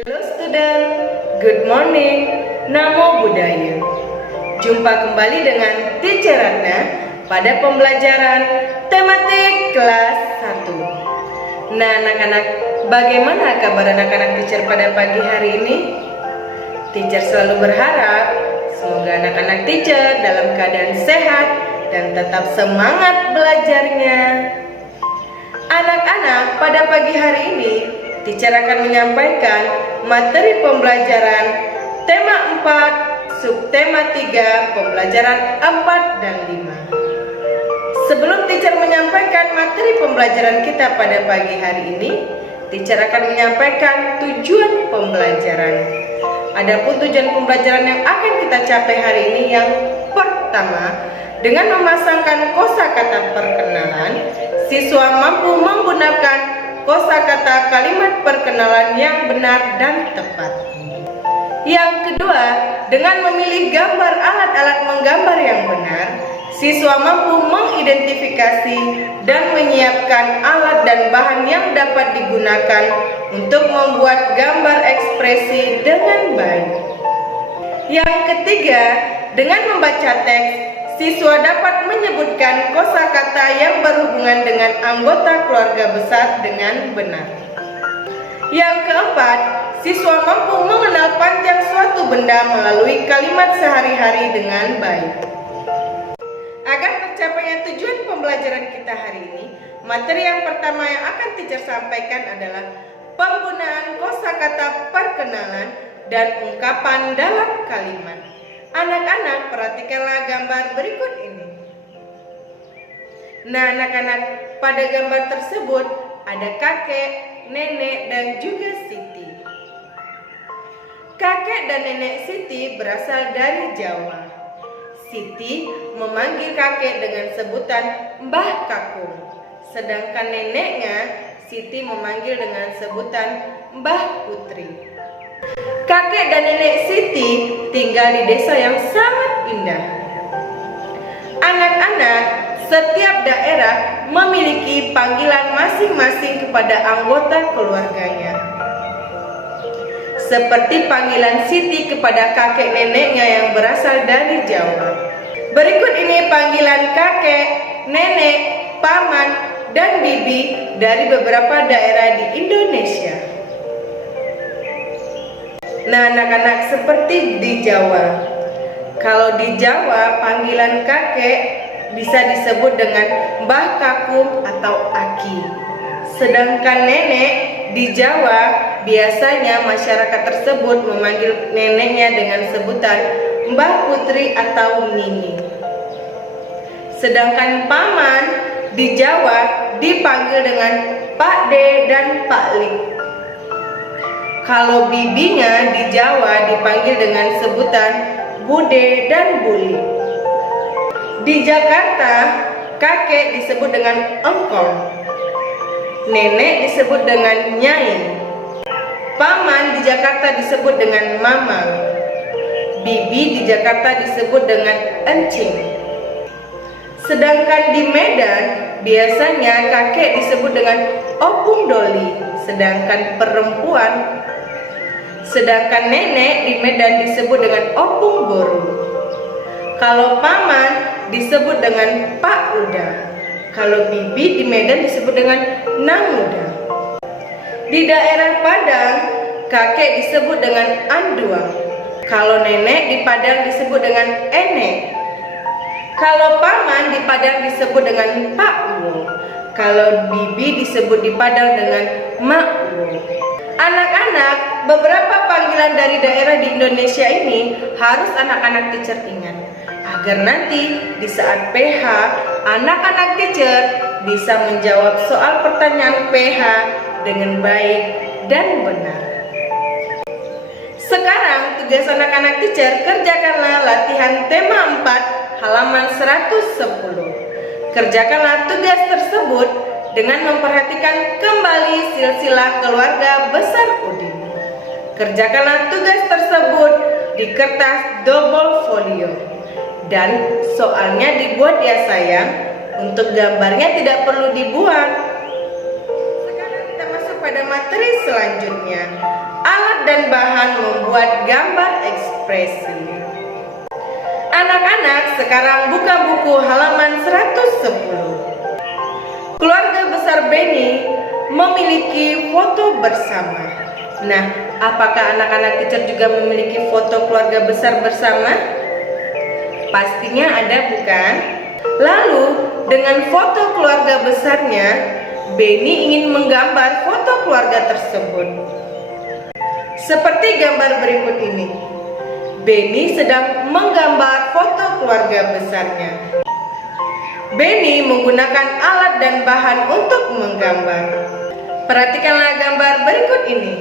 Hello student, good morning, Namo Buddhaya. Jumpa kembali dengan Teacher Ratna pada pembelajaran tematik kelas 1. Nah anak-anak, bagaimana kabar anak-anak teacher pada pagi hari ini? Teacher selalu berharap semoga anak-anak teacher dalam keadaan sehat dan tetap semangat belajarnya. Anak-anak, pada pagi hari ini teacher akan menyampaikan materi pembelajaran tema 4, subtema 3, pembelajaran 4 dan 5. Sebelum teacher menyampaikan materi pembelajaran kita pada pagi hari ini, teacher akan menyampaikan tujuan pembelajaran. Adapun tujuan pembelajaran yang akan kita capai hari ini yang pertama, dengan memasangkan kosakata perkenalan, siswa mampu menggunakan kosakata kalimat perkenalan yang benar dan tepat. Yang kedua, dengan memilih gambar alat-alat menggambar yang benar, siswa mampu mengidentifikasi dan menyiapkan alat dan bahan yang dapat digunakan untuk membuat gambar ekspresi dengan baik. Yang ketiga, dengan membaca teks, siswa dapat menyebutkan kosakata yang berhubungan dengan anggota keluarga besar dengan benar. Yang keempat, siswa mampu mengenal panjang suatu benda melalui kalimat sehari-hari dengan baik. Agar tercapainya tujuan pembelajaran kita hari ini, materi yang pertama yang akan teacher sampaikan adalah penggunaan kosakata perkenalan dan ungkapan dalam kalimat. Anak-anak, perhatikanlah gambar berikut ini. Nah anak-anak, pada gambar tersebut ada kakek, nenek, dan juga Siti. Kakek dan nenek Siti berasal dari Jawa. Siti memanggil kakek dengan sebutan Mbah Kakung, sedangkan neneknya Siti memanggil dengan sebutan Mbah Putri. Kakek dan nenek Siti tinggal di desa yang sangat indah. Anak-anak, setiap daerah memiliki panggilan masing-masing kepada anggota keluarganya. Seperti panggilan Siti kepada kakek neneknya yang berasal dari Jawa. Berikut ini panggilan kakek, nenek, paman, dan bibi dari beberapa daerah di Indonesia. Nah anak-anak, seperti di Jawa. Kalau di Jawa panggilan kakek bisa disebut dengan Mbah Kakung atau Aki. Sedangkan nenek di Jawa biasanya masyarakat tersebut memanggil neneknya dengan sebutan Mbah Putri atau Nini. Sedangkan paman di Jawa dipanggil dengan Pak De dan Pak Lik. Kalau bibinya di Jawa dipanggil dengan sebutan Bude dan Buli. Di Jakarta, kakek disebut dengan engkong, nenek disebut dengan nyai, paman di Jakarta disebut dengan mamang, bibi di Jakarta disebut dengan encing. Sedangkan di Medan, biasanya kakek disebut dengan opung doli, sedangkan nenek di Medan disebut dengan opung boru. Kalau paman disebut dengan Pak Uda. Kalau bibi di Medan disebut dengan Nang Uda. Di daerah Padang, kakek disebut dengan Anduang. Kalau nenek di Padang disebut dengan Enek. Kalau paman di Padang disebut dengan Pak Uwo. Kalau bibi disebut di Padang dengan Mak Uwo. Anak-anak, beberapa panggilan dari daerah di Indonesia ini harus anak-anak teacher ingat, agar nanti di saat PH, anak-anak teacher bisa menjawab soal pertanyaan PH dengan baik dan benar. Sekarang tugas anak-anak teacher, kerjakanlah latihan tema 4 halaman 110. Kerjakanlah tugas tersebut dengan memperhatikan kembali silsilah keluarga besar Udin. Kerjakanlah tugas tersebut di kertas double folio. Dan soalnya dibuat ya sayang, untuk gambarnya tidak perlu dibuat. Sekarang kita masuk pada materi selanjutnya. Alat dan bahan membuat gambar ekspresi. Anak-anak sekarang buka buku halaman 110. Keluarga besar Benny memiliki foto bersama. Nah, apakah anak-anak teacher juga memiliki foto keluarga besar bersama? Pastinya ada, bukan? Lalu, dengan foto keluarga besarnya, Benny ingin menggambar foto keluarga tersebut. Seperti gambar berikut ini. Benny sedang menggambar foto keluarga besarnya. Benny menggunakan alat dan bahan untuk menggambar. Perhatikanlah gambar berikut ini.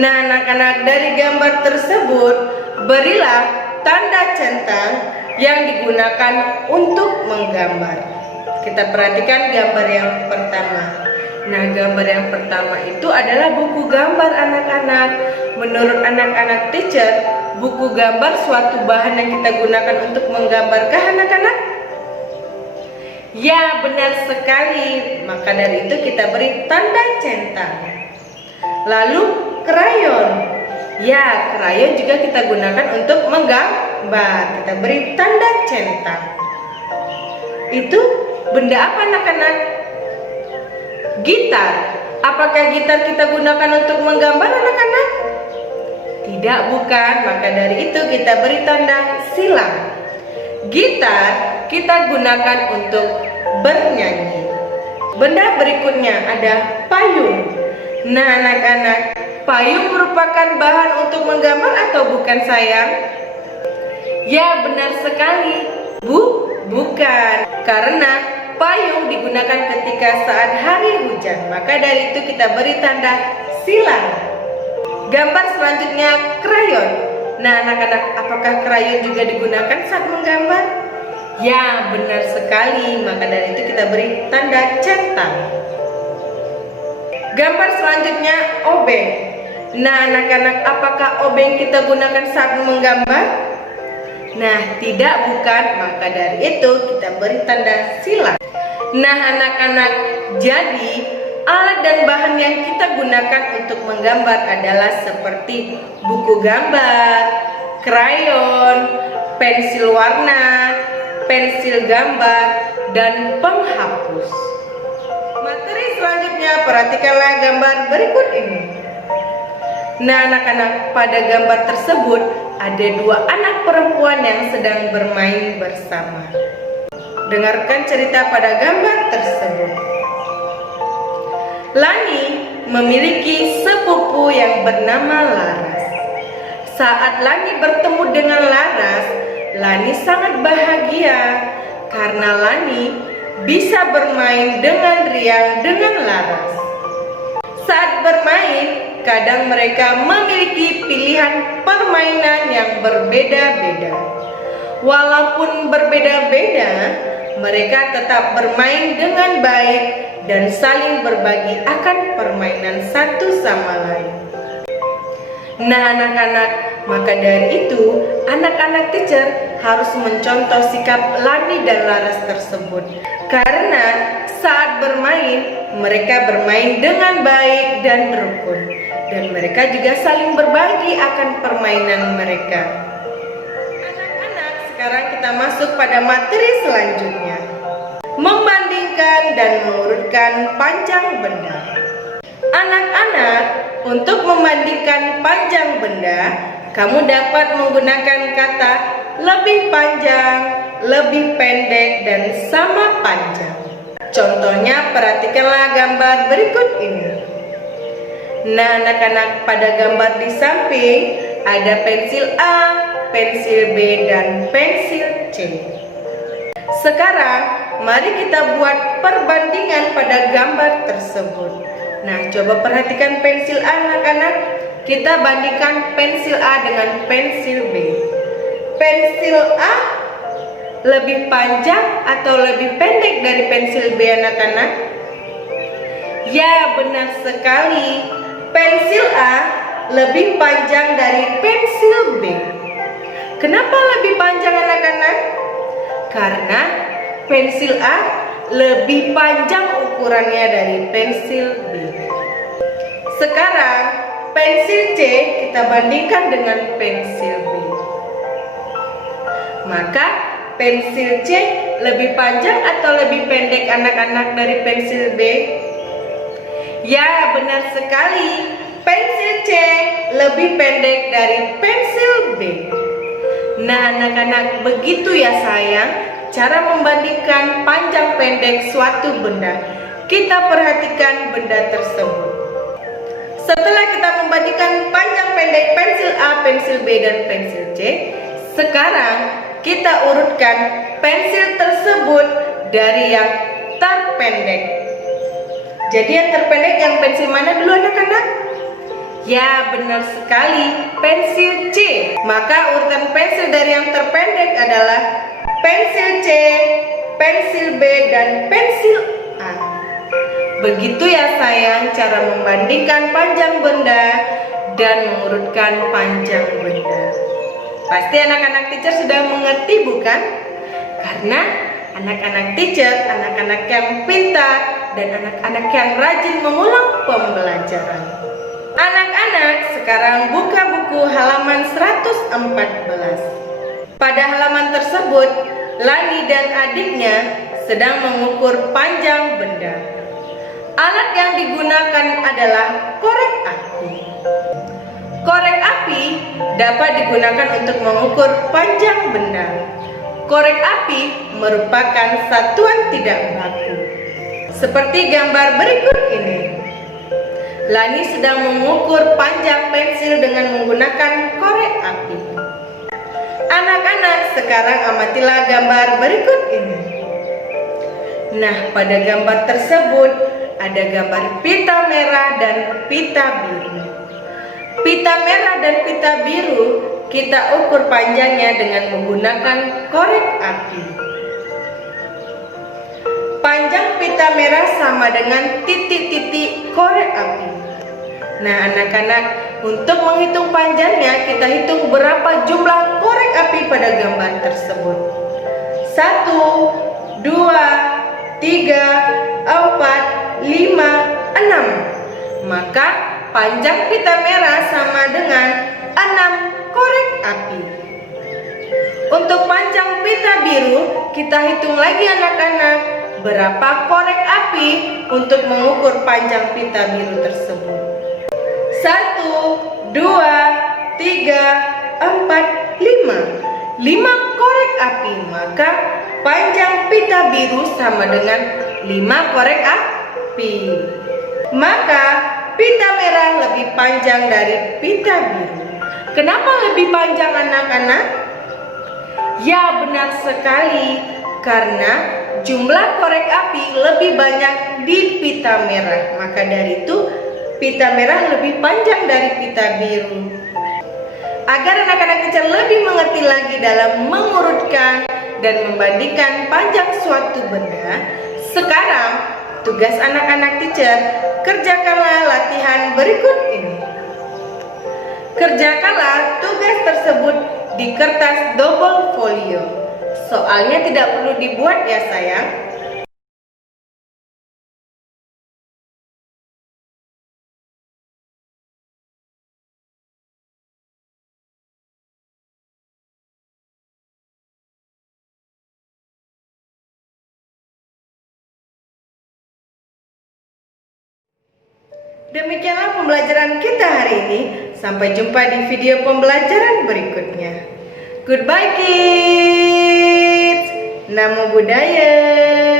Nah, anak-anak, dari gambar tersebut, berilah tanda centang yang digunakan untuk menggambar. Kita perhatikan gambar yang pertama. Nah, gambar yang pertama itu adalah buku gambar anak-anak. Menurut anak-anak teacher, buku gambar suatu bahan yang kita gunakan untuk menggambarkah anak-anak? Ya, benar sekali. Maka dari itu kita beri tanda centang. Lalu krayon. Ya, krayon juga kita gunakan untuk menggambar. Kita beri tanda centang. Itu benda apa anak-anak? Gitar. Apakah gitar kita gunakan untuk menggambar anak-anak? Tidak, bukan. Maka dari itu kita beri tanda silang. Gitar kita gunakan untuk bernyanyi. Benda berikutnya ada payung. Nah, anak-anak, payung merupakan bahan untuk menggambar atau bukan, sayang? Ya, benar sekali. Bukan. Karena payung digunakan ketika saat hari hujan. Maka dari itu kita beri tanda silang. Gambar selanjutnya krayon. Nah, anak-anak, apakah krayon juga digunakan saat menggambar? Ya, benar sekali. Maka dari itu kita beri tanda centang. Gambar selanjutnya obeng. Nah, anak-anak, apakah obeng kita gunakan saat menggambar? Nah, tidak, bukan. Maka dari itu kita beri tanda silang. Nah, anak-anak, jadi alat dan bahan yang kita gunakan untuk menggambar adalah seperti buku gambar, krayon, pensil warna, pensil gambar, dan penghapus. Materi selanjutnya, perhatikanlah gambar berikut ini. Nah, anak-anak, pada gambar tersebut ada dua anak perempuan yang sedang bermain bersama. Dengarkan cerita pada gambar tersebut. Lani memiliki sepupu yang bernama Laras. Saat Lani bertemu dengan Laras, Lani sangat bahagia karena Lani bisa bermain dengan riang dengan Laras. Saat bermain, kadang mereka memiliki pilihan permainan yang berbeda-beda. Walaupun berbeda-beda, mereka tetap bermain dengan baik dan saling berbagi akan permainan satu sama lain. Nah, anak-anak, maka dari itu anak-anak teacher harus mencontoh sikap Lani dan Laras tersebut. Karena saat bermain, mereka bermain dengan baik dan rukun. Dan mereka juga saling berbagi akan permainan mereka. Anak-anak, sekarang kita masuk pada materi selanjutnya. Membandingkan dan mengurutkan panjang benda. Anak-anak, untuk membandingkan panjang benda, kamu dapat menggunakan kata lebih panjang, lebih pendek, dan sama panjang. Contohnya, perhatikanlah gambar berikut ini. Nah, anak-anak, pada gambar di samping ada pensil A, pensil B, dan pensil C. Sekarang, mari kita buat perbandingan pada gambar tersebut. Nah, coba perhatikan pensil A, anak-anak. Kita bandingkan pensil A dengan pensil B. Pensil A lebih panjang atau lebih pendek dari pensil B, anak-anak? Ya, benar sekali. Pensil A lebih panjang dari pensil B. Kenapa lebih panjang, anak-anak? Karena pensil A lebih panjang ukurannya dari pensil B. Sekarang pensil C kita bandingkan dengan pensil B. Maka pensil C lebih panjang atau lebih pendek anak-anak dari pensil B? Ya, benar sekali. Pensil C lebih pendek dari pensil B. Nah, anak-anak, begitu ya sayang, cara membandingkan panjang pendek suatu benda. Kita perhatikan benda tersebut. Setelah kita membandingkan panjang pendek pensil A, pensil B, dan pensil C, sekarang kita urutkan pensil tersebut dari yang terpendek. Jadi yang terpendek yang pensil mana dulu anak-anak? Ya, benar sekali, pensil C. Maka urutan pensil dari yang terpendek adalah pensil C, pensil B, dan pensil A. Begitu ya sayang cara membandingkan panjang benda dan mengurutkan panjang benda. Pasti anak-anak teacher sudah mengerti bukan? Karena anak-anak teacher, anak-anak yang pintar dan anak-anak yang rajin mengulang pembelajaran. Anak-anak sekarang buka buku halaman 114. Pada halaman tersebut, Lani dan adiknya sedang mengukur panjang benda. Alat yang digunakan adalah korek api. Korek api dapat digunakan untuk mengukur panjang benda. Korek api merupakan satuan tidak baku. Seperti gambar berikut ini. Lani sedang mengukur panjang pensil dengan menggunakan korek api. Anak-anak, sekarang amatilah gambar berikut ini. Nah, pada gambar tersebut ada gambar pita merah dan pita biru. Pita merah dan pita biru kita ukur panjangnya dengan menggunakan korek api. Panjang pita merah sama dengan titik-titik korek api. Nah anak-anak, untuk menghitung panjangnya kita hitung berapa jumlah korek api pada gambar tersebut. 1, 2, 3, 4, 5, 6. Maka panjang pita merah sama dengan 6 korek api. Untuk panjang pita biru kita hitung lagi anak-anak, berapa korek api untuk mengukur panjang pita biru tersebut. 1, 2, 3, 4, 5. 5 korek api, maka panjang pita biru sama dengan 5 korek api. Maka pita merah lebih panjang dari pita biru. Kenapa lebih panjang anak-anak? Ya, benar sekali, karena jumlah korek api lebih banyak di pita merah. Maka dari itu pita merah lebih panjang dari pita biru. Agar anak-anak teacher lebih mengerti lagi dalam mengurutkan dan membandingkan panjang suatu benda, sekarang tugas anak-anak teacher, kerjakanlah latihan berikut ini. Kerjakanlah tugas tersebut di kertas double folio. Soalnya tidak perlu dibuat ya sayang. Demikianlah pembelajaran kita hari ini. Sampai jumpa di video pembelajaran berikutnya. Goodbye kids. Namo Buddhaya.